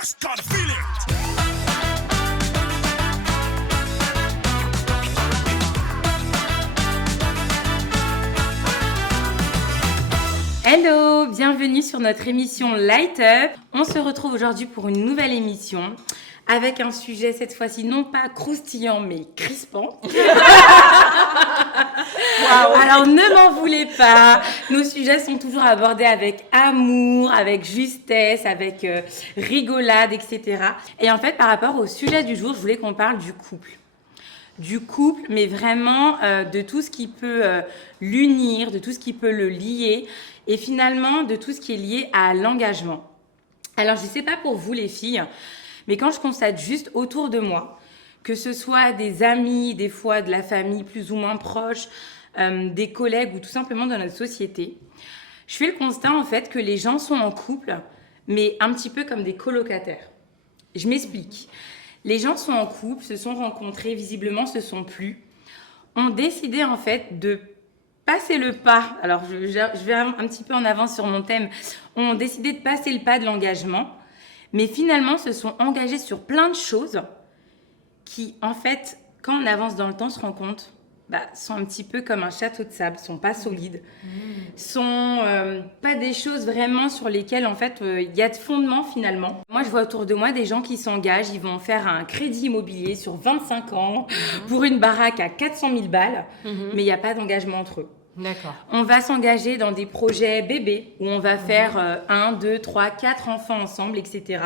just gotta feel it. Hello, bienvenue sur notre émission Light Up. On se retrouve aujourd'hui pour une nouvelle émission avec un sujet cette fois-ci non pas croustillant mais crispant. Wow. Alors ne m'en voulez pas, nos sujets sont toujours abordés avec amour, avec justesse, avec rigolade, etc. Et en fait par rapport au sujet du jour, je voulais qu'on parle du couple. Du couple, mais vraiment de tout ce qui peut l'unir, de tout ce qui peut le lier et finalement de tout ce qui est lié à l'engagement. Alors je ne sais pas pour vous les filles, mais quand je constate juste autour de moi, que ce soit des amis, des fois de la famille plus ou moins proche, des collègues ou tout simplement dans notre société, je fais le constat en fait que les gens sont en couple, mais un petit peu comme des colocataires. Je m'explique. Les gens sont en couple, se sont rencontrés, visiblement se sont plu, ont décidé en fait de passer le pas, alors je vais un petit peu en avance sur mon thème, ont décidé de passer le pas de l'engagement, mais finalement se sont engagés sur plein de choses qui en fait, quand on avance dans le temps, on se rend compte, sont un petit peu comme un château de sable, sont pas solides, sont pas des choses vraiment sur lesquelles en fait il y a de fondement finalement. Moi je vois autour de moi des gens qui s'engagent, ils vont faire un crédit immobilier sur 25 ans pour une baraque à 400 000 balles, mais il n'y a pas d'engagement entre eux. D'accord. On va s'engager dans des projets bébés où on va faire 1, 2, 3, 4 enfants ensemble, etc.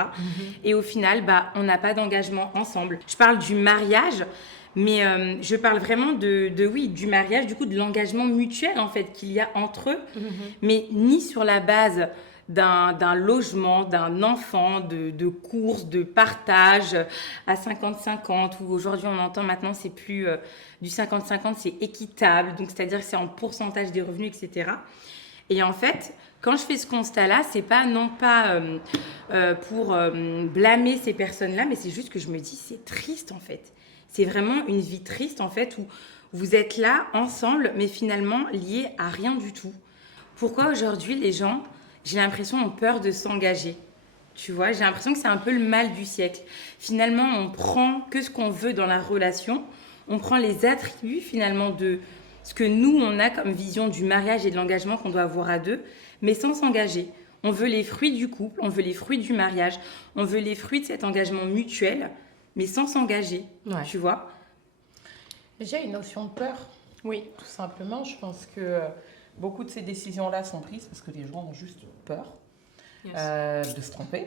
Et au final, on n'a pas d'engagement ensemble. Je parle du mariage, mais je parle vraiment du mariage, du coup de l'engagement mutuel en fait qu'il y a entre eux, mais ni sur la base d'un logement, d'un enfant, de courses, de partage à 50-50, où aujourd'hui on entend maintenant c'est plus du 50-50, c'est équitable, donc c'est-à-dire que c'est en pourcentage des revenus, etc. Et en fait, quand je fais ce constat-là, c'est pas non pas pour blâmer ces personnes-là, mais c'est juste que je me dis c'est triste en fait. C'est vraiment une vie triste en fait où vous êtes là ensemble, mais finalement liés à rien du tout. Pourquoi aujourd'hui les gens, j'ai l'impression, ont peur de s'engager. Tu vois, j'ai l'impression que c'est un peu le mal du siècle. Finalement, on prend que ce qu'on veut dans la relation, on prend les attributs finalement de ce que nous, on a comme vision du mariage et de l'engagement qu'on doit avoir à deux, mais sans s'engager. On veut les fruits du couple, on veut les fruits du mariage, on veut les fruits de cet engagement mutuel, mais sans s'engager, tu vois. Déjà, une notion de peur. Oui. Tout simplement, je pense que beaucoup de ces décisions-là sont prises parce que les gens ont juste peur de se tromper,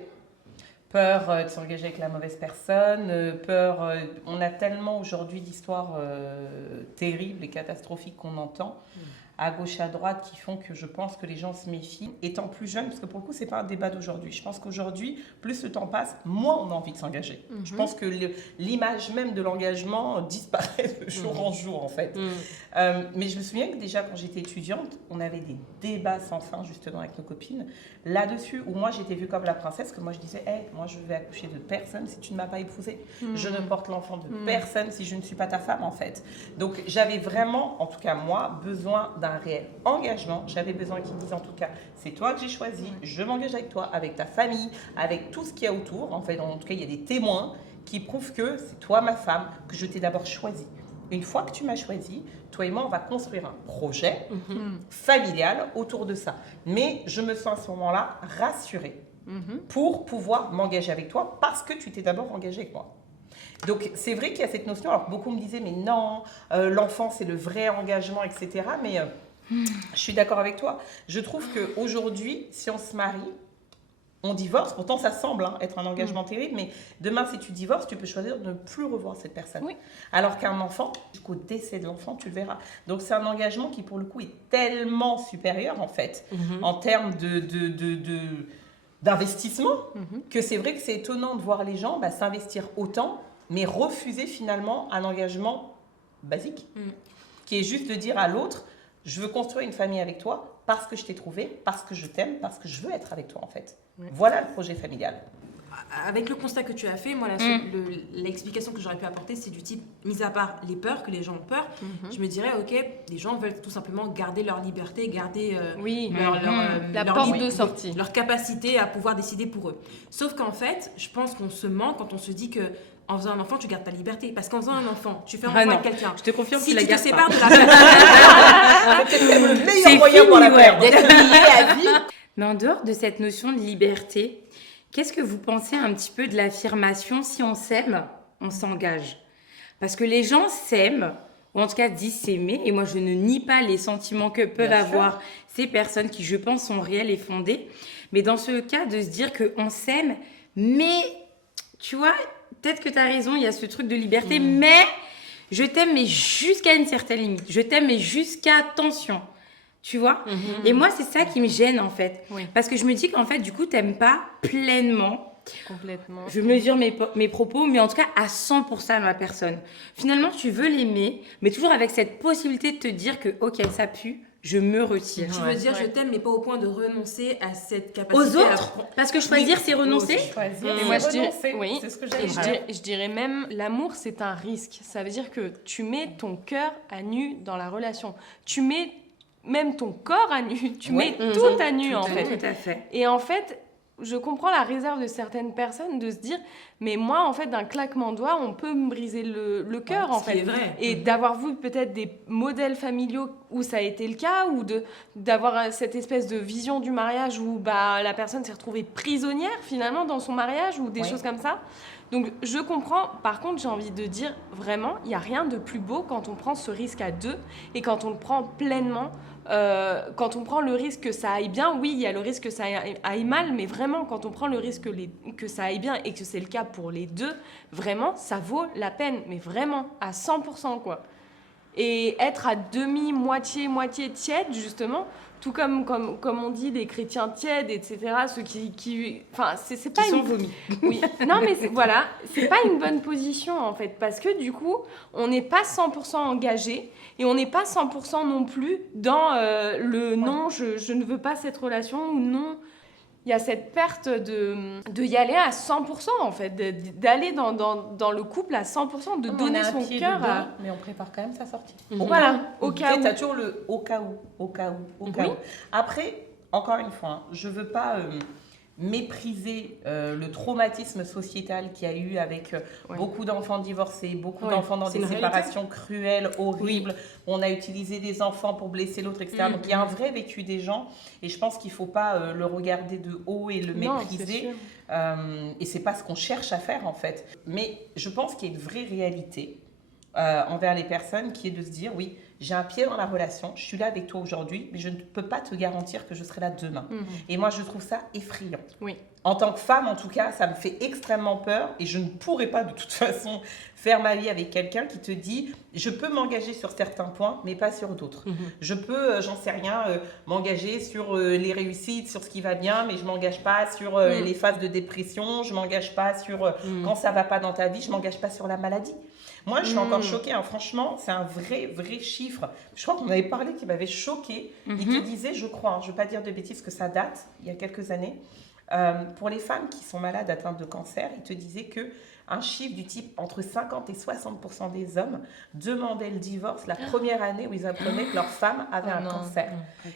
peur de s'engager avec la mauvaise personne, peur... on a tellement aujourd'hui d'histoires terribles et catastrophiques qu'on entend à gauche, à droite, qui font que je pense que les gens se méfient. Étant plus jeune, parce que pour le coup, c'est pas un débat d'aujourd'hui. Je pense qu'aujourd'hui, plus le temps passe, moins on a envie de s'engager. Je pense que l'image même de l'engagement disparaît de jour en jour, en fait. Mais je me souviens que déjà, quand j'étais étudiante, on avait des débats sans fin, justement, avec nos copines, là-dessus, où moi, j'étais vue comme la princesse, que moi, je disais, hey, moi, je vais accoucher de personne si tu ne m'as pas épousée. Je ne porte l'enfant de personne si je ne suis pas ta femme, en fait. Donc, j'avais vraiment, en tout cas, moi, besoin d'un réel engagement. J'avais besoin qu'ils me disent en tout cas, c'est toi que j'ai choisi, je m'engage avec toi, avec ta famille, avec tout ce qu'il y a autour. En fait, en tout cas, il y a des témoins qui prouvent que c'est toi ma femme, que je t'ai d'abord choisie. Une fois que tu m'as choisi, toi et moi, on va construire un projet familial autour de ça. Mais je me sens à ce moment-là rassurée pour pouvoir m'engager avec toi parce que tu t'es d'abord engagée avec moi. Donc, c'est vrai qu'il y a cette notion. Alors, beaucoup me disaient, mais non, l'enfant, c'est le vrai engagement, etc. Mais je suis d'accord avec toi. Je trouve qu'aujourd'hui, si on se marie, on divorce. Pourtant, ça semble être un engagement terrible. Mais demain, si tu divorces, tu peux choisir de ne plus revoir cette personne. Oui. Alors qu'un enfant, jusqu'au décès de l'enfant, tu le verras. Donc, c'est un engagement qui, pour le coup, est tellement supérieur, en fait, en termes d'investissement, que c'est vrai que c'est étonnant de voir les gens s'investir autant, mais refuser finalement un engagement basique, qui est juste de dire à l'autre, je veux construire une famille avec toi parce que je t'ai trouvé, parce que je t'aime, parce que je veux être avec toi en fait. Voilà le projet familial. avec le constat que tu as fait, moi, l'explication que j'aurais pu apporter, c'est du type, mis à part les peurs, que les gens ont peur, je me dirais, ok, les gens veulent tout simplement garder leur liberté, garder la porte de sortie, leur capacité à pouvoir décider pour eux. Sauf qu'en fait, je pense qu'on se ment quand on se dit que en faisant un enfant, tu gardes ta liberté. Parce qu'en faisant un enfant, tu fais un enfant avec quelqu'un. Je te confirme si que tu la te sépares de la c'est le meilleur moyen pour la perdre. D'être lié à vie. Mais en dehors de cette notion de liberté, qu'est-ce que vous pensez un petit peu de l'affirmation « si on s'aime, on s'engage » Parce que les gens s'aiment, ou en tout cas disent s'aimer, et moi je ne nie pas les sentiments que peuvent avoir ces personnes qui, je pense, sont réels et fondés. Mais dans ce cas, de se dire qu'on s'aime, mais tu vois, peut-être que tu as raison, il y a ce truc de liberté, mais je t'aime, mais jusqu'à une certaine limite. Je t'aime, mais jusqu'à tension. Tu vois? Et moi, c'est ça qui me gêne, en fait. Oui. Parce que je me dis qu'en fait, du coup, t'aimes pas pleinement. Complètement. Je mesure mes propos, mais en tout cas, à 100% ma personne. Finalement, tu veux l'aimer, mais toujours avec cette possibilité de te dire que, ok, ça pue, je me retire. Tu veux dire je t'aime, mais pas au point de renoncer à cette capacité. Aux autres? Parce que choisir, c'est renoncer? Choisir, Et moi, c'est renoncer. oui. C'est ce que Et j'aime. je dirais même, l'amour, c'est un risque. Ça veut dire que tu mets ton cœur à nu dans la relation. Tu mets même ton corps à nu. Tu mets tout à nu, en fait. Tout à fait. Et en fait, je comprends la réserve de certaines personnes de se dire, mais moi, en fait, d'un claquement de doigts, on peut me briser le cœur, en fait. Ce qui est vrai. Et d'avoir vu peut-être des modèles familiaux où ça a été le cas, ou d'avoir cette espèce de vision du mariage où la personne s'est retrouvée prisonnière, finalement, dans son mariage, ou des choses comme ça. Donc, je comprends. Par contre, j'ai envie de dire, vraiment, il n'y a rien de plus beau quand on prend ce risque à deux et quand on le prend pleinement. Quand on prend le risque que ça aille bien, oui, il y a le risque que ça aille mal, mais vraiment, quand on prend le risque que ça aille bien et que c'est le cas pour les deux, vraiment, ça vaut la peine, mais vraiment, à 100%, quoi. Et être à demi, moitié tiède, justement, tout comme on dit, les chrétiens tièdes, etc., ceux enfin, c'est pas Qui sont vomis. Oui, non, mais voilà, c'est pas une bonne position, en fait, parce que du coup, on n'est pas 100% engagé, et on n'est pas 100% non plus dans le non, je ne veux pas cette relation, ou non. Il y a cette perte de y aller à 100%, en fait, d'aller dans le couple à 100%, de donner son cœur à... Mais on prépare quand même sa sortie. Voilà, au cas où. Tu as toujours le au cas où, au cas où, au cas où. Après, encore une fois, je ne veux pas mépriser le traumatisme sociétal qu'il y a eu avec beaucoup d'enfants divorcés, beaucoup d'enfants dans des séparations cruelles, horribles. On a utilisé des enfants pour blesser l'autre, etc. Donc il y a un vrai vécu des gens et je pense qu'il ne faut pas le regarder de haut et le mépriser. Et ce n'est pas ce qu'on cherche à faire en fait. Mais je pense qu'il y a une vraie réalité envers les personnes qui est de se dire oui, j'ai un pied dans la relation, je suis là avec toi aujourd'hui, mais je ne peux pas te garantir que je serai là demain. Et moi, je trouve ça effrayant. Oui. En tant que femme, en tout cas, ça me fait extrêmement peur et je ne pourrais pas de toute façon faire ma vie avec quelqu'un qui te dit je peux m'engager sur certains points, mais pas sur d'autres. Je peux, j'en sais rien, m'engager sur les réussites, sur ce qui va bien, mais je ne m'engage pas sur les phases de dépression, je ne m'engage pas sur quand ça ne va pas dans ta vie, je ne m'engage pas sur la maladie. Moi, je suis encore choquée. Hein. Franchement, c'est un vrai chiffre. Je crois qu'on avait parlé qui m'avait choquée. Il te disait, je crois, je ne veux pas dire de bêtises, que ça date, il y a quelques années, pour les femmes qui sont malades, atteintes de cancer, il te disait qu'un chiffre du type entre 50 et 60% des hommes demandaient le divorce la première année où ils apprenaient que leur femme avait un cancer.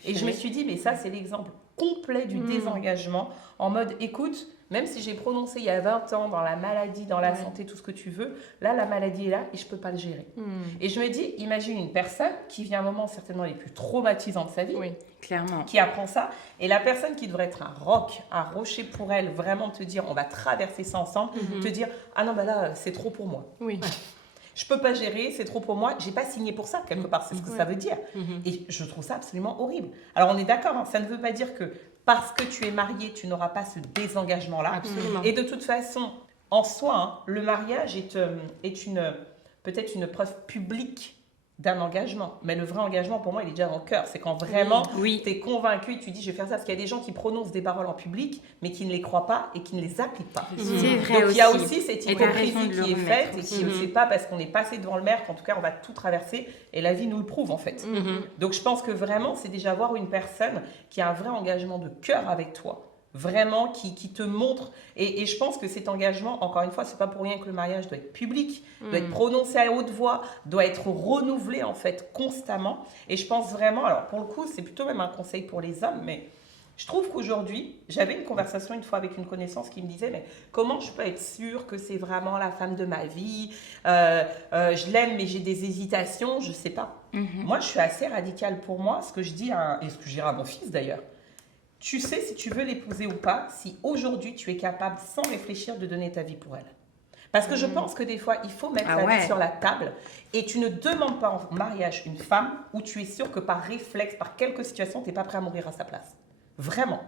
Et je me suis dit, mais ça, c'est l'exemple complet du désengagement en mode, écoute, même si j'ai prononcé il y a 20 ans dans la maladie, dans la santé, tout ce que tu veux, là, la maladie est là et je ne peux pas le gérer. Et je me dis, imagine une personne qui vit un moment certainement les plus traumatisants de sa vie, clairement, qui apprend ça, et la personne qui devrait être un roc, un rocher pour elle, vraiment te dire, on va traverser ça ensemble, te dire, ah non, bah là, c'est trop pour moi. Oui. Je peux pas gérer, c'est trop pour moi, j'ai pas signé pour ça, quelque part, c'est ce que ça veut dire. Et je trouve ça absolument horrible. Alors, on est d'accord, hein, ça ne veut pas dire que parce que tu es marié, tu n'auras pas ce désengagement-là. Absolument. Et de toute façon, en soi, hein, le mariage est peut-être une preuve publique d'un engagement. Mais le vrai engagement, pour moi, il est déjà dans le cœur. C'est quand vraiment tu es convaincu et tu dis, je vais faire ça. Parce qu'il y a des gens qui prononcent des paroles en public, mais qui ne les croient pas et qui ne les appliquent pas. C'est vrai. Donc, il y a aussi cette hypocrisie qui qui est faite et qui ne sait pas parce qu'on est passé devant le maire qu'en tout cas, on va tout traverser. Et la vie nous le prouve, en fait. Donc, je pense que vraiment, c'est déjà voir une personne qui a un vrai engagement de cœur avec toi. vraiment qui te montre. Et je pense que cet engagement, encore une fois, c'est pas pour rien que le mariage doit être public, doit être prononcé à haute voix, doit être renouvelé en fait constamment. Et je pense vraiment, alors pour le coup, c'est plutôt même un conseil pour les hommes, mais je trouve qu'aujourd'hui, j'avais une conversation une fois avec une connaissance qui me disait, mais comment je peux être sûre que c'est vraiment la femme de ma vie, je l'aime mais j'ai des hésitations, je sais pas. Moi, je suis assez radicale pour moi, ce que je dis et ce que je dirais à mon fils d'ailleurs. Tu sais si tu veux l'épouser ou pas, si aujourd'hui tu es capable, sans réfléchir, de donner ta vie pour elle. Parce que je pense que des fois, il faut mettre la vie sur la table et tu ne demandes pas en mariage une femme où tu es sûr que par réflexe, par quelques situations, tu n'es pas prêt à mourir à sa place. Vraiment.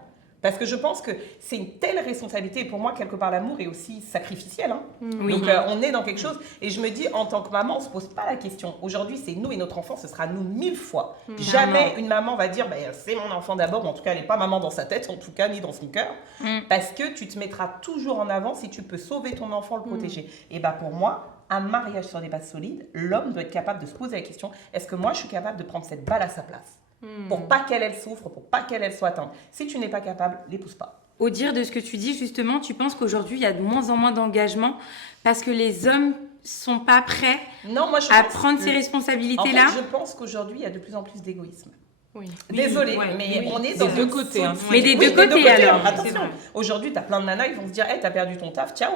Parce que je pense que c'est une telle responsabilité. Et pour moi, quelque part, l'amour est aussi sacrificiel. Hein. Donc, on est dans quelque chose. Et je me dis, en tant que maman, on ne se pose pas la question. Aujourd'hui, c'est nous et notre enfant, ce sera nous 1000 fois. Jamais une maman va dire, c'est mon enfant d'abord. En tout cas, elle n'est pas maman dans sa tête, en tout cas, ni dans son cœur. Parce que tu te mettras toujours en avant si tu peux sauver ton enfant, le protéger. Et pour moi, un mariage sur des bases solides, l'homme doit être capable de se poser la question, est-ce que moi, je suis capable de prendre cette balle à sa place ? Pour pas qu'elle souffre, pour pas qu'elle soit atteinte. Si tu n'es pas capable, l'épouse pas. Au dire de ce que tu dis, justement, tu penses qu'aujourd'hui, il y a de moins en moins d'engagement parce que les hommes sont pas prêts à prendre ces responsabilités-là? En fait, je pense qu'aujourd'hui, il y a de plus en plus d'égoïsme. Oui. Désolée, mais on est dans des deux côtés. Mais des deux côtés, alors. Attention, aujourd'hui, tu as plein de nanas, ils vont se dire, t'as perdu ton taf, ciao.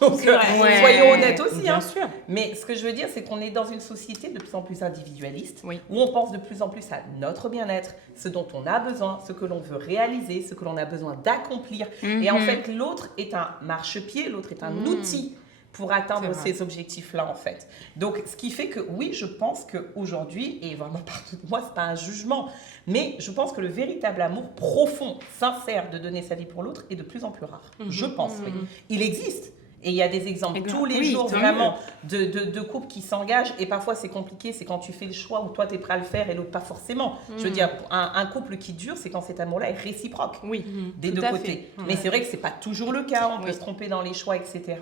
Donc, soyons honnêtes aussi. Bien sûr. Mais ce que je veux dire, c'est qu'on est dans une société de plus en plus individualiste, où on pense de plus en plus à notre bien-être, ce dont on a besoin, ce que l'on veut réaliser, ce que l'on a besoin d'accomplir. Et en fait, l'autre est un marchepied, l'autre est un outil pour atteindre ces objectifs-là, en fait. Donc, ce qui fait que, oui, je pense qu'aujourd'hui, et vraiment partout de moi, c'est pas un jugement, mais je pense que le véritable amour profond, sincère de donner sa vie pour l'autre est de plus en plus rare. Je pense, oui. Il existe. Et il y a des exemples tous les jours, vraiment, de couples qui s'engagent. Et parfois, c'est compliqué, c'est quand tu fais le choix où toi, tu es prêt à le faire et l'autre pas forcément. Je veux dire, un couple qui dure, c'est quand cet amour-là est réciproque des deux côtés. Mais c'est vrai que c'est pas toujours le cas, on peut se tromper dans les choix, etc.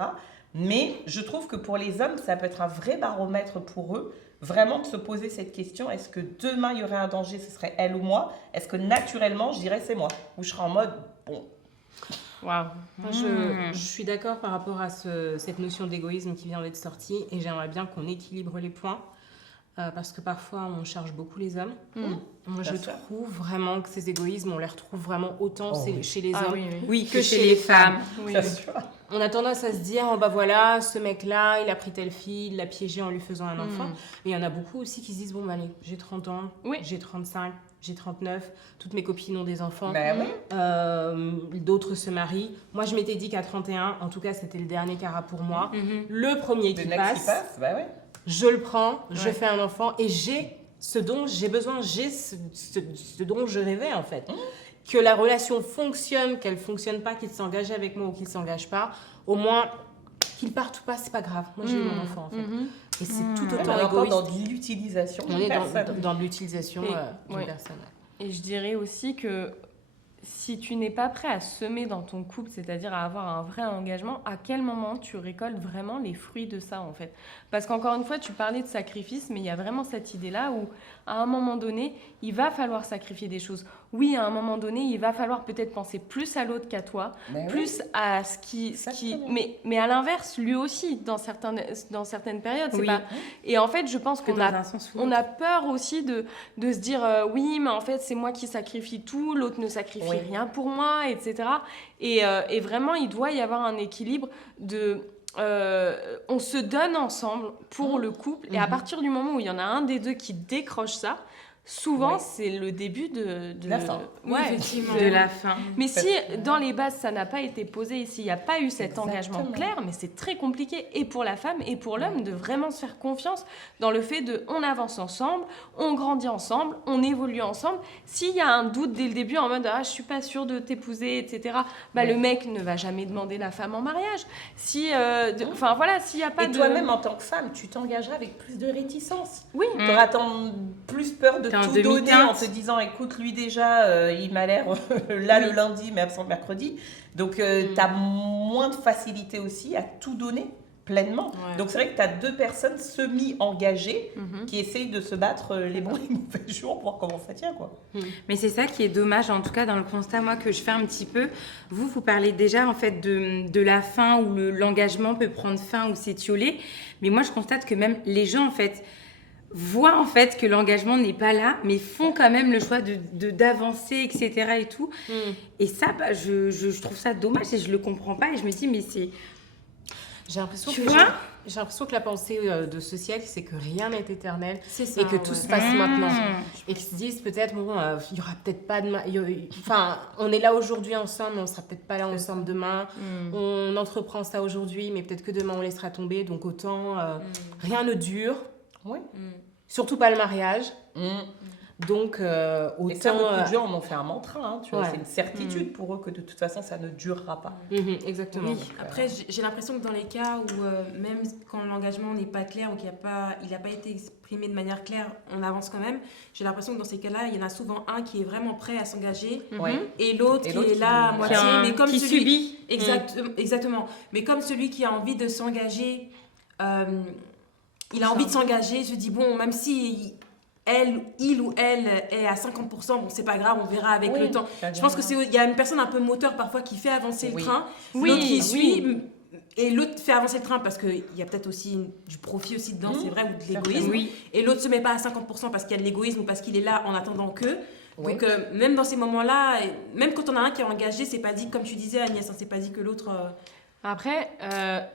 Mais je trouve que pour les hommes, ça peut être un vrai baromètre pour eux, vraiment de se poser cette question, est-ce que demain, il y aurait un danger, ce serait elle ou moi? Est-ce que naturellement, je dirais c'est moi? Ou je serais en mode, bon... Waouh. Moi, je suis d'accord par rapport à cette notion d'égoïsme qui vient d'être sortie et j'aimerais bien qu'on équilibre les points parce que parfois on charge beaucoup les hommes. Moi, je trouve vraiment que ces égoïsmes, on les retrouve vraiment autant chez les hommes que chez les femmes. On a tendance à se dire, voilà, ce mec-là, il a pris telle fille, il l'a piégée en lui faisant un enfant. Mais il y en a beaucoup aussi qui se disent, allez, j'ai 30 ans, j'ai 35, j'ai 39, toutes mes copines ont des enfants, d'autres se marient. Moi, je m'étais dit qu'à 31, en tout cas, c'était le dernier cara pour moi. Le premier qui passe, je le prends, je fais un enfant et j'ai ce dont j'ai besoin, j'ai ce dont je rêvais en fait. Que la relation fonctionne, qu'elle ne fonctionne pas, qu'il s'engage avec moi ou qu'il ne s'engage pas, au moins qu'il parte ou pas, c'est pas grave. Moi, j'ai eu mon enfant en fait. Et c'est tout autant égoïste. dans l'utilisation On est dans l'utilisation d'une personne. Et je dirais aussi que si tu n'es pas prêt à semer dans ton couple, c'est-à-dire à avoir un vrai engagement, à quel moment tu récoltes vraiment les fruits de ça en fait? Parce qu'encore une fois, tu parlais de sacrifice, mais il y a vraiment cette idée-là où à un moment donné, il va falloir sacrifier des choses. Oui, à un moment donné, il va falloir peut-être penser plus à l'autre qu'à toi, plus à ce qui mais à l'inverse, lui aussi, dans certaines périodes. C'est pas... Et en fait, je pense qu'on a peur aussi de se dire oui, mais en fait, c'est moi qui sacrifie tout, l'autre ne sacrifie rien pour moi, etc. Et vraiment, il doit y avoir un équilibre de... on se donne ensemble pour le couple et à partir du moment où il y en a un des deux qui décroche ça, souvent c'est le début de la fin. De la fin. Mais si dans les bases ça n'a pas été posé, s'il n'y a pas eu cet engagement clair, mais c'est très compliqué et pour la femme et pour l'homme de vraiment se faire confiance dans le fait de on avance ensemble, on grandit ensemble, on évolue ensemble. S'il y a un doute dès le début en mode je suis pas sûre de t'épouser, etc. Le mec ne va jamais demander la femme en mariage. S'il y a pas et toi-même en tant que femme, tu t'engageras avec plus de réticence. Oui. Tu auras plus peur de tout donner en te disant écoute lui déjà il m'a l'air là le lundi mais absent le mercredi donc tu as moins de facilité aussi à tout donner pleinement. Ouais. Donc c'est vrai que tu as deux personnes semi-engagées qui essayent de se battre les bons et les mauvais jours pour voir comment ça tient, quoi. Mais c'est ça qui est dommage, en tout cas dans le constat moi que je fais un petit peu. Vous parlez déjà en fait de la fin où l'engagement peut prendre fin ou s'étioler, mais moi je constate que même les gens en fait voient en fait que l'engagement n'est pas là, mais font quand même le choix d'avancer, etc. et tout. Et ça, bah, je trouve ça dommage et je le comprends pas et je me dis mais c'est... J'ai l'impression Tu que vois j'ai l'impression que la pensée de ce siècle, c'est que rien n'est éternel C'est ça, et que tout se passe Mmh. maintenant. Et qu'ils se disent peut-être, bon, il y aura peut-être pas demain. Enfin, on est là aujourd'hui ensemble, mais on sera peut-être pas là ensemble demain. On entreprend ça aujourd'hui, mais peut-être que demain on laissera tomber. Donc autant, rien ne dure. Oui. Surtout pas le mariage. Donc, autant... Et ça, beaucoup de gens en ont fait un mantra, hein, tu vois, Ouais. c'est une certitude pour eux que de toute façon, ça ne durera pas. Exactement. Oui, après j'ai l'impression que dans les cas où même quand l'engagement n'est pas clair ou qu'il n'a pas été exprimé de manière claire, on avance quand même. J'ai l'impression que dans ces cas-là, il y en a souvent un qui est vraiment prêt à s'engager Ouais. et l'autre qui est là à moitié. Mais comme qui celui... subit. Exactement. Mais comme celui qui a envie de s'engager, il a envie de s'engager, se dit bon, même si il ou elle est à 50%, bon, c'est pas grave, on verra avec le temps. Je pense qu'il y a une personne un peu moteur parfois qui fait avancer le train, l'autre qui suit, et l'autre fait avancer le train parce qu'il y a peut-être aussi du profit aussi dedans, c'est vrai, ou de l'égoïsme. Et l'autre se met pas à 50% parce qu'il y a de l'égoïsme ou parce qu'il est là en attendant que. Donc même dans ces moments-là, même quand on a un qui est engagé, c'est pas dit, comme tu disais Agnès, hein, c'est pas dit que l'autre... Après,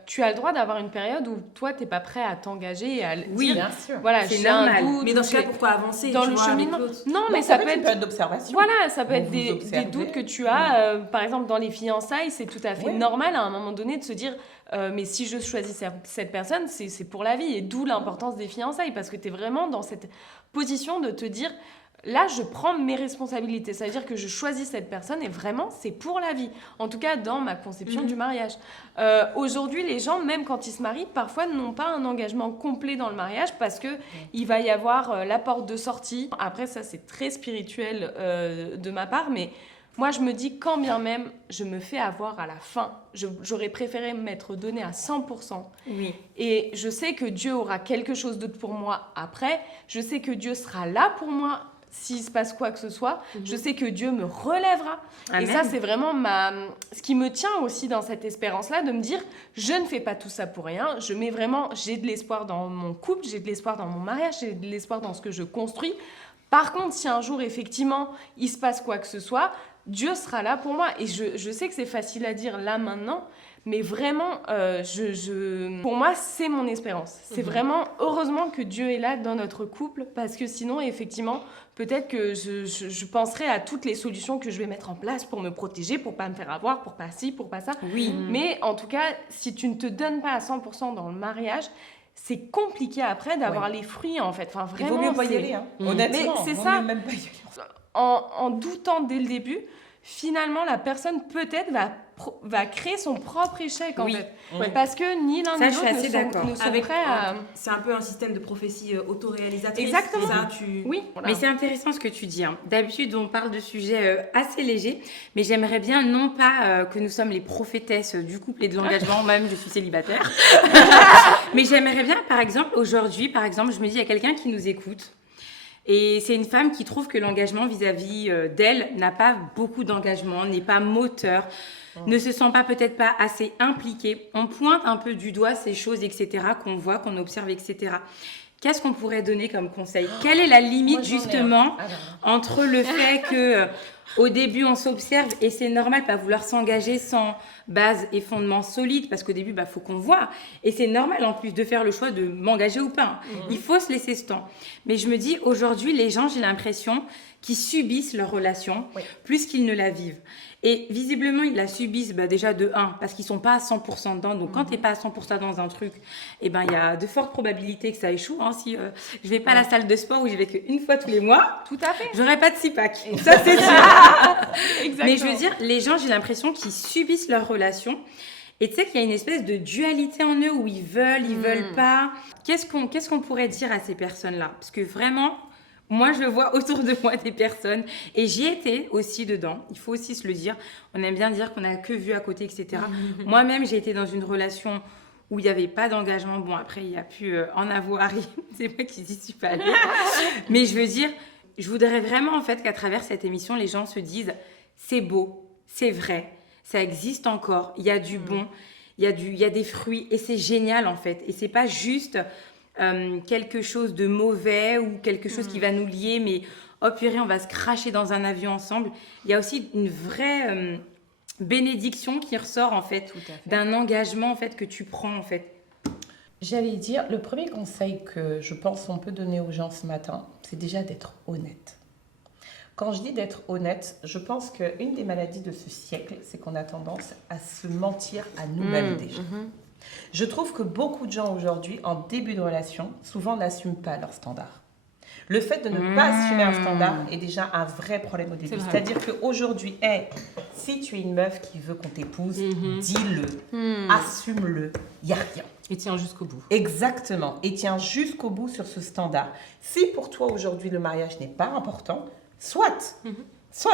tu as le droit d'avoir une période où toi, t'es pas prêt à t'engager et à Oui, dire, bien sûr. voilà, C'est j'ai un normal. doute. Mais dans ce cas, pourquoi avancer dans tu le vois, avec cheminement. l'autre Non, mais ça peut une être période d'observation. voilà, ça peut être Vous des observez. doutes que tu as. Par exemple, dans les fiançailles, c'est tout à fait Ouais. normal à un moment donné de se dire mais si je choisis cette personne, c'est pour la vie. Et d'où l'importance des fiançailles, parce que tu es vraiment dans cette position de te dire là, je prends mes responsabilités. Ça veut dire que je choisis cette personne et vraiment, c'est pour la vie. En tout cas, dans ma conception du mariage. Aujourd'hui, les gens, même quand ils se marient, parfois n'ont pas un engagement complet dans le mariage parce que il va y avoir la porte de sortie. Après, ça, c'est très spirituel de ma part, mais moi, je me dis, quand bien même je me fais avoir à la fin, j'aurais préféré m'être donnée à 100%. Oui. Et je sais que Dieu aura quelque chose d'autre pour moi après. Je sais que Dieu sera là pour moi s'il se passe quoi que ce soit. Je sais que Dieu me relèvera. Amen. Et ça, c'est vraiment ce qui me tient aussi dans cette espérance-là, de me dire, je ne fais pas tout ça pour rien. J'ai de l'espoir dans mon couple, j'ai de l'espoir dans mon mariage, j'ai de l'espoir dans ce que je construis. Par contre, si un jour, effectivement, il se passe quoi que ce soit, Dieu sera là pour moi. Et je sais que c'est facile à dire là, maintenant, mais vraiment, pour moi, c'est mon espérance. C'est vraiment, heureusement que Dieu est là dans notre couple, parce que sinon, effectivement, peut-être que je penserais à toutes les solutions que je vais mettre en place pour me protéger, pour pas me faire avoir, pour pas ci, pour pas ça. Oui. Mais en tout cas, si tu ne te donnes pas à 100% dans le mariage, c'est compliqué après d'avoir les fruits, en fait. Enfin, Il vraiment, vaut mieux pas y aller, hein. Honnêtement. Mais c'est vaut ça. mieux même pas y aller. En doutant dès le début, finalement, la personne peut-être va créer son propre échec, en Oui. fait. Oui. Parce que ni l'un Ça, ni je suis l'autre assez d'accord. ne sont prêts à... C'est un peu un système de prophétie autoréalisatrice. Exactement. Ça, Oui, voilà. Mais c'est intéressant ce que tu dis. Hein. D'habitude, on parle de sujets assez légers, mais j'aimerais bien, non pas que nous sommes les prophétesses du couple et de l'engagement, même je suis célibataire, mais j'aimerais bien, par exemple, aujourd'hui, je me dis, il y a quelqu'un qui nous écoute, et c'est une femme qui trouve que l'engagement vis-à-vis d'elle n'a pas beaucoup d'engagement, n'est pas moteur, ne se sent peut-être pas assez impliquée. On pointe un peu du doigt ces choses, etc., qu'on voit, qu'on observe, etc. Qu'est-ce qu'on pourrait donner comme conseil ? Quelle est la limite, justement, entre le fait que au début, on s'observe et c'est normal pas vouloir s'engager sans base et fondement solide parce qu'au début, faut qu'on voit. Et c'est normal en plus de faire le choix de m'engager ou pas. Il faut se laisser ce temps. Mais je me dis, aujourd'hui, les gens, j'ai l'impression qu'ils subissent leur relation plus qu'ils ne la vivent. Et visiblement, ils la subissent déjà de 1, parce qu'ils ne sont pas à 100% dedans. Donc, quand tu n'es pas à 100% dans un truc, il y a de fortes probabilités que ça échoue. Hein. Si je ne vais pas à la salle de sport où j'y vais qu'une fois tous les mois, Tout à fait. j'aurai pas de 6-pack. Ça, c'est sûr. Exactement. Mais je veux dire, les gens, j'ai l'impression qu'ils subissent leur relation. Et tu sais qu'il y a une espèce de dualité en eux où ils veulent pas. Qu'est-ce qu'on pourrait dire à ces personnes-là ? Parce que vraiment... Moi, je vois autour de moi des personnes, et j'y étais aussi dedans, il faut aussi se le dire. On aime bien dire qu'on n'a que vu à côté, etc. Moi-même, j'ai été dans une relation où il n'y avait pas d'engagement. Bon, après, il y a pu en avoir, c'est moi qui n'y suis pas allée. Mais je veux dire, je voudrais vraiment en fait qu'à travers cette émission, les gens se disent c'est beau, c'est vrai, ça existe encore, il y a du bon, il y a des fruits et c'est génial en fait. Et c'est pas juste quelque chose de mauvais ou quelque chose qui va nous lier, mais oh purée, on va se cracher dans un avion ensemble. Il y a aussi une vraie bénédiction qui ressort en fait, d'un engagement en fait que tu prends en fait. J'allais dire, le premier conseil que je pense qu'on peut donner aux gens ce matin, c'est déjà d'être honnête. Quand je dis d'être honnête, je pense qu'une des maladies de ce siècle, c'est qu'on a tendance à se mentir à nous-mêmes déjà. Je trouve que beaucoup de gens aujourd'hui, en début de relation, souvent n'assument pas leurs standards. Le fait de ne pas assumer un standard est déjà un vrai problème au début. C'est-à-dire qu'aujourd'hui, si tu es une meuf qui veut qu'on t'épouse, dis-le, assume-le, il n'y a rien. Et tiens jusqu'au bout. Exactement, et tiens jusqu'au bout sur ce standard. Si pour toi aujourd'hui le mariage n'est pas important, soit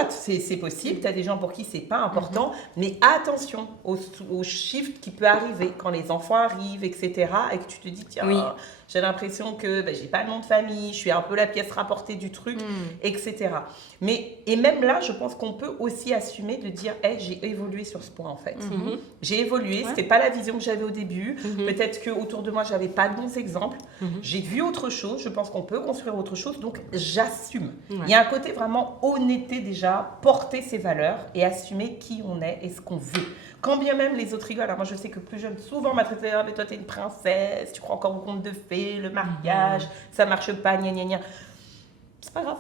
c'est possible, tu as des gens pour qui c'est pas important, mais attention au shift qui peut arriver quand les enfants arrivent, etc. Et que tu te dis, tiens, j'ai l'impression que j'ai pas de nom de famille, je suis un peu la pièce rapportée du truc, etc. Et même là, je pense qu'on peut aussi assumer de dire, j'ai évolué sur ce point en fait. J'ai évolué, c'était pas la vision que j'avais au début, peut-être qu'autour de moi, j'avais pas de bons exemples, j'ai vu autre chose, je pense qu'on peut construire autre chose, donc j'assume. Il y a un côté vraiment honnêteté déjà, porter ses valeurs et assumer qui on est et ce qu'on veut. Quand bien même les autres rigolent, alors moi je sais que plus jeune, souvent on m'a traité, mais toi t'es une princesse, tu crois encore au conte de fées, le mariage, ça marche pas, gna gna gna. C'est pas grave.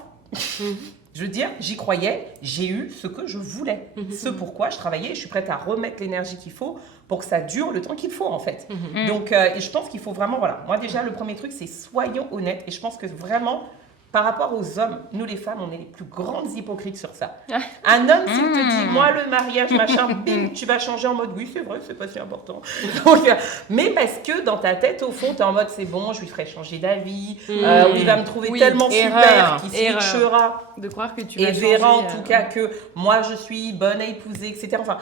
Je veux dire, j'y croyais, j'ai eu ce que je voulais. Ce pourquoi je travaillais, je suis prête à remettre l'énergie qu'il faut pour que ça dure le temps qu'il faut en fait. Donc, et je pense qu'il faut vraiment, voilà, moi déjà le premier truc c'est soyons honnêtes et je pense que vraiment, par rapport aux hommes, nous les femmes, on est les plus grandes hypocrites sur ça. Un homme, s'il te dit, moi le mariage, machin, bim, tu vas changer en mode, oui c'est vrai, c'est pas si important. Donc, mais parce que dans ta tête, au fond, tu es en mode, c'est bon, je lui ferai changer d'avis, il va me trouver tellement super qu'il switchera. De croire que tu vas changer. Et verra en tout cas que moi je suis bonne à épouser, etc. Enfin,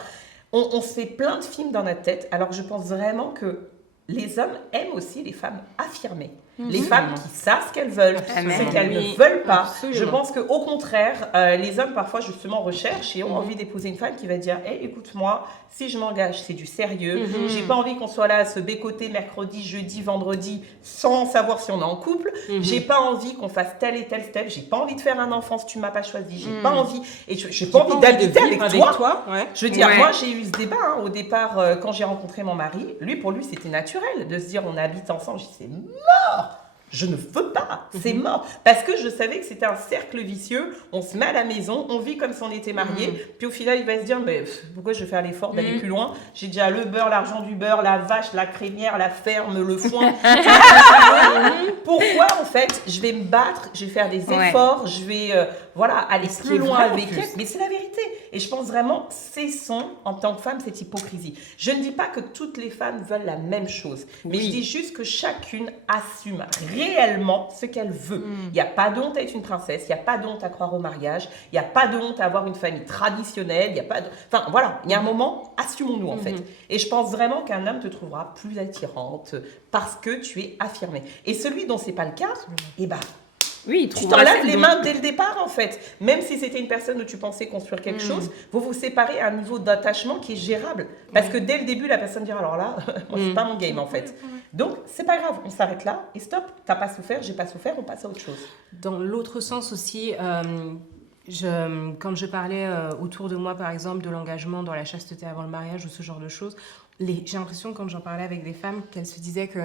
on se fait plein de films dans notre tête, alors que je pense vraiment que les hommes aiment aussi les femmes affirmées. Les femmes qui savent ce qu'elles veulent, ce qu'elles ne veulent pas. Absolument. Je pense qu'au contraire, les hommes parfois justement recherchent et ont envie d'épouser une femme qui va dire hey, écoute-moi, si je m'engage, c'est du sérieux. J'ai pas envie qu'on soit là à se bécoter mercredi, jeudi, vendredi sans savoir si on est en couple. J'ai pas envie qu'on fasse tel et tel step. J'ai pas envie de faire un enfant si tu m'as pas choisi. J'ai pas envie. Et j'ai pas envie d'habiter avec toi. Je veux dire, moi j'ai eu ce débat au départ quand j'ai rencontré mon mari. Pour lui, c'était naturel de se dire on habite ensemble. J'ai dit c'est mort. Je ne veux pas, c'est mort. Parce que je savais que c'était un cercle vicieux. On se met à la maison, on vit comme si on était mariés. Puis au final, il va se dire, mais pourquoi je vais faire l'effort d'aller plus loin? J'ai déjà le beurre, l'argent du beurre, la vache, la crémière, la ferme, le foin. Pourquoi en fait, je vais me battre, je vais faire des efforts, je vais aller plus loin avec elle. Mais c'est la vérité. Et je pense vraiment, cessons en tant que femme cette hypocrisie. Je ne dis pas que toutes les femmes veulent la même chose. Mais je dis juste que chacune assume réellement ce qu'elle veut. Il n'y a pas de honte à être une princesse, il n'y a pas de honte à croire au mariage, il n'y a pas de honte à avoir une famille traditionnelle, il n'y a pas de... Enfin, voilà, il y a un moment, assumons-nous en fait. Et je pense vraiment qu'un homme te trouvera plus attirante parce que tu es affirmée. Et celui dont c'est pas le cas, tu t'enlèves les mains dès le départ en fait. Même si c'était une personne où tu pensais construire quelque chose, vous vous séparez à un niveau d'attachement qui est gérable. Parce que dès le début, la personne dira alors là, moi c'est pas mon game en fait. Donc c'est pas grave, on s'arrête là et stop. T'as pas souffert, j'ai pas souffert, on passe à autre chose. Dans l'autre sens aussi, quand je parlais autour de moi par exemple de l'engagement dans la chasteté avant le mariage ou ce genre de choses, j'ai l'impression quand j'en parlais avec des femmes qu'elles se disaient que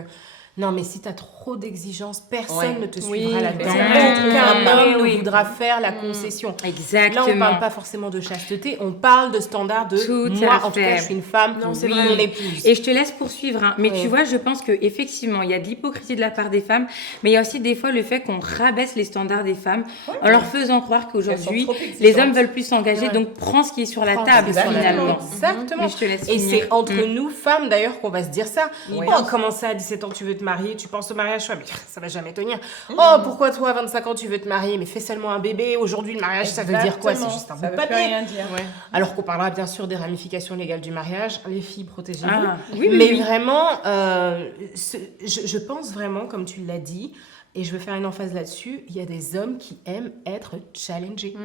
non, mais si tu as trop d'exigences, personne ne te suivra là-dedans. Aucun homme ne voudra faire la concession. Exactement. Là, on ne parle pas forcément de chasteté, on parle de standard de moi, en tout cas, je suis une femme, c'est mon épouse. Et je te laisse poursuivre. Mais tu vois, je pense qu'effectivement, il y a de l'hypocrisie de la part des femmes, mais il y a aussi des fois le fait qu'on rabaisse les standards des femmes en leur faisant croire qu'aujourd'hui, les hommes veulent plus s'engager, donc prends ce qui est sur la table, finalement. Exactement. Mais je te laisse et finir. c'est entre nous, femmes, d'ailleurs, qu'on va se dire ça. Oh, comment ça, à 17 ans, tu veux te marier, tu penses au mariage, mais ça va jamais tenir. Oh, pourquoi toi, à 25 ans, tu veux te marier, mais fais seulement un bébé. Aujourd'hui, le mariage, ça veut dire quoi? C'est juste un bout de papier. Rien dire. Ouais. Alors qu'on parlera bien sûr des ramifications légales du mariage. Les filles, protégez-vous. Oui, mais vraiment, je pense vraiment, comme tu l'as dit, et je veux faire une emphase là-dessus, il y a des hommes qui aiment être challengés.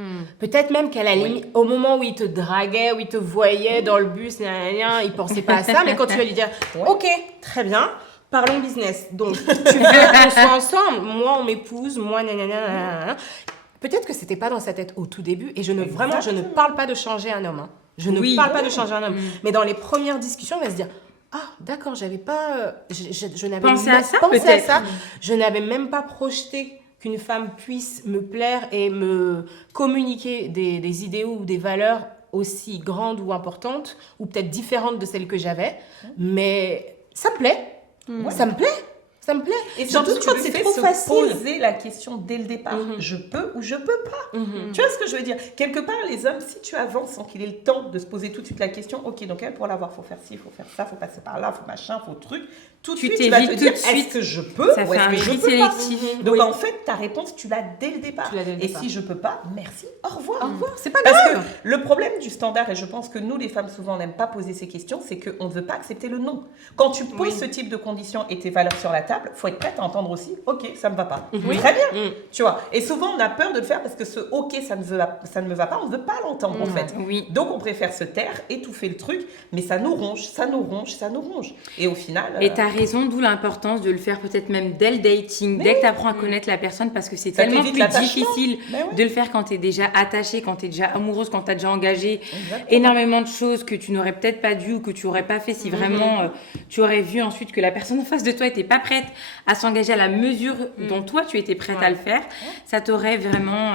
Peut-être même qu'à la limite, au moment où ils te draguaient, où ils te voyaient dans le bus, ils pensaient pas à ça, mais quand tu vas lui dire, ok, très bien, parlons business. Donc, tu veux qu'on soit ensemble? Moi, on m'épouse, moi, Peut-être que c'était pas dans sa tête au tout début, et je ne parle pas de changer un homme. Je ne parle pas de changer un homme. Mais dans les premières discussions, on va se dire, ah, d'accord, j'avais pas. Je n'avais pensé même à ça, pensé peut-être. à ça. Je n'avais même pas projeté qu'une femme puisse me plaire et me communiquer des idéaux ou des valeurs aussi grandes ou importantes, ou peut-être différentes de celles que j'avais. Mais ça me plaît. Ça me plaît. Ça me plaît. Et surtout quand c'est trop facile. Poser la question dès le départ. Je peux ou je peux pas. Tu vois ce que je veux dire? Quelque part, les hommes, si tu avances sans qu'il ait le temps de se poser tout de suite la question, ok, donc pour l'avoir, faut faire ci, faut faire ça, faut passer par là, faut machin, faut truc. Tout de suite, tu vas te dire, est-ce que je peux ça ou fait est-ce un que je tri peux sélectif. pas? Donc en fait, ta réponse, tu l'as dès le départ. Et si je peux pas, merci, au revoir. Au revoir, c'est pas Parce grave. que le problème du standard, et je pense que nous, les femmes, souvent, on n'aime pas poser ces questions, c'est qu'on ne veut pas accepter le non. Quand tu poses ce type de conditions et tes valeurs sur la table, faut être prête à entendre aussi, ok, ça me va pas. Très bien, tu vois. Et souvent, on a peur de le faire parce que ce ok, ça ne me va pas, on ne veut pas l'entendre en fait. Donc, on préfère se taire, étouffer le truc, mais ça nous ronge, ça nous ronge, ça nous ronge. Et au final... Et tu as raison, d'où l'importance de le faire peut-être même dès le dating, dès que tu apprends à connaître la personne, parce que c'est tellement plus difficile de le faire quand tu es déjà attachée, quand tu es déjà amoureuse, quand tu as déjà engagé énormément de choses que tu n'aurais peut-être pas dû ou que tu n'aurais pas fait si vraiment tu aurais vu ensuite que la personne en face de toi n'était pas prête à s'engager à la mesure dont toi tu étais prête à le faire. Ça t'aurait vraiment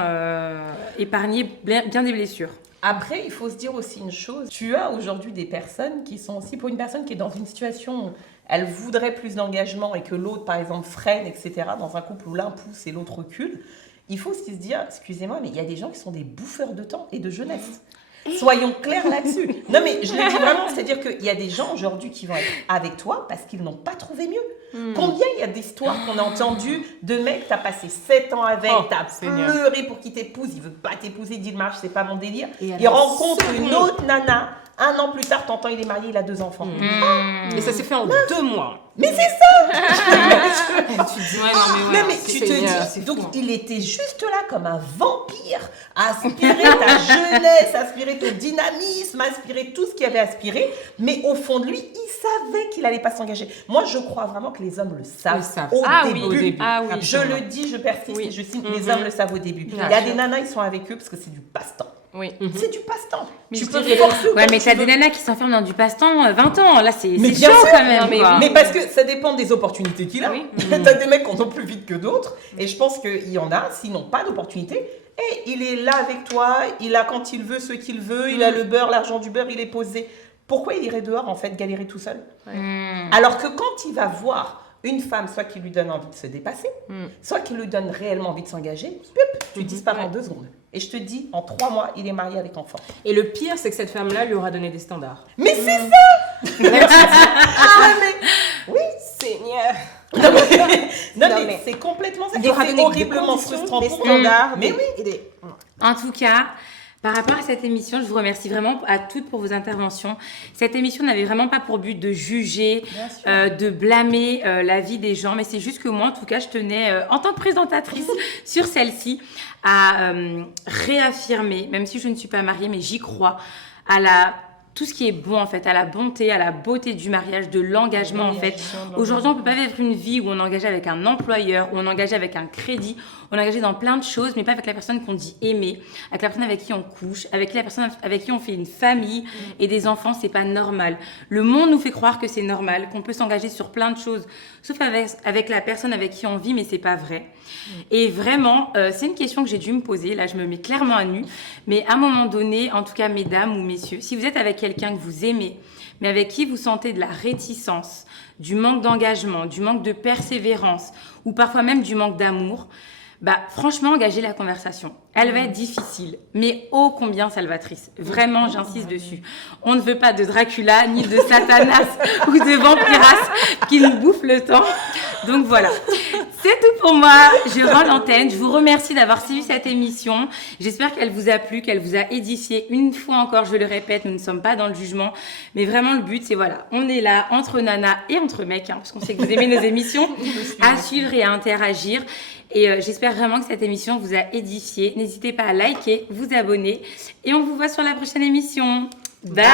épargné bien des blessures. Après, il faut se dire aussi une chose. Tu as aujourd'hui des personnes qui sont aussi, pour une personne qui est dans une situation où elle voudrait plus d'engagement et que l'autre, par exemple, freine, etc., dans un couple où l'un pousse et l'autre recule, il faut aussi se dire, excusez-moi, mais il y a des gens qui sont des bouffeurs de temps et de jeunesse. Soyons clairs là-dessus. Non, mais je le dis vraiment, c'est-à-dire qu'il y a des gens aujourd'hui qui vont être avec toi parce qu'ils n'ont pas trouvé mieux. Combien il y a d'histoires qu'on a entendues de mecs, t'as passé 7 ans avec, t'as pleuré pour qu'il t'épouse, il veut pas t'épouser, il dit le mariage, c'est pas mon délire. Il rencontre une autre nana, 1 an plus tard, t'entends, il est marié, il a 2 enfants. Et ça s'est fait en 2 mois. Mais c'est ça. Tu te dis, Non, mais tu te dis, donc il était juste là comme un vampire, à aspirer ta jeunesse, à aspirer ton dynamisme, à aspirer tout ce qu'il avait aspiré, mais au fond de lui, il savait qu'il allait pas s'engager. Moi, je crois vraiment que les hommes le savent au début. Je le dis, je persiste et je signe, les hommes le savent au début. Il y a des nanas, ils sont avec eux parce que c'est du passe-temps. C'est du passe-temps. Mais tu peux forcer. Mais t'as des nanas qui s'enferment dans du passe-temps 20 ans. Là, c'est chiant quand même. Mais parce que ça dépend des opportunités qu'il a. T'as des mecs qui en ont plus vite que d'autres. Et je pense qu'il y en a, s'ils n'ont pas d'opportunité, et il est là avec toi, il a quand il veut ce qu'il veut, il a le beurre, l'argent du beurre, il est posé. Pourquoi il irait dehors, en fait, galérer tout seul? Alors que quand il va voir une femme, soit qui lui donne envie de se dépasser, soit qui lui donne réellement envie de s'engager, tu disparais en 2 secondes. Et je te dis, en 3 mois, il est marié avec enfant. Et le pire, c'est que cette femme-là lui aura donné des standards. Mais c'est ça. Oui, Seigneur. Non, mais c'est complètement ça. Il aura donné horriblement frustrant des pour standards. Mais oui. En tout cas, par rapport à cette émission, je vous remercie vraiment à toutes pour vos interventions. Cette émission n'avait vraiment pas pour but de juger, de blâmer la vie des gens, mais c'est juste que moi, en tout cas, je tenais, en tant que présentatrice sur celle-ci, à réaffirmer, même si je ne suis pas mariée, mais j'y crois, à tout ce qui est bon en fait, à la bonté, à la beauté du mariage, de l'engagement en fait. Aujourd'hui, on ne peut pas vivre une vie où on est engagé avec un employeur, où on est engagé avec un crédit, on est engagé dans plein de choses, mais pas avec la personne qu'on dit aimer, avec la personne avec qui on couche, avec la personne avec qui on fait une famille et des enfants, c'est pas normal. Le monde nous fait croire que c'est normal, qu'on peut s'engager sur plein de choses, sauf avec la personne avec qui on vit, mais c'est pas vrai. Et vraiment, c'est une question que j'ai dû me poser, là je me mets clairement à nu, mais à un moment donné, en tout cas mesdames ou messieurs, si vous êtes avec quelqu'un que vous aimez, mais avec qui vous sentez de la réticence, du manque d'engagement, du manque de persévérance, ou parfois même du manque d'amour, bah franchement, engagez la conversation. Elle va être difficile, mais ô combien salvatrice. Vraiment, j'insiste dessus. On ne veut pas de Dracula, ni de Satanas ou de Vampiras qui nous bouffent le temps. Donc voilà, c'est tout pour moi. Je rends l'antenne. Je vous remercie d'avoir suivi cette émission. J'espère qu'elle vous a plu, qu'elle vous a édifié. Une fois encore, je le répète, nous ne sommes pas dans le jugement. Mais vraiment, le but, c'est voilà, on est là entre nanas et entre mecs, parce qu'on sait que vous aimez nos émissions, à suivre et à interagir. Et j'espère vraiment que cette émission vous a édifié. N'hésitez pas à liker, vous abonner. Et on vous voit sur la prochaine émission. Bye.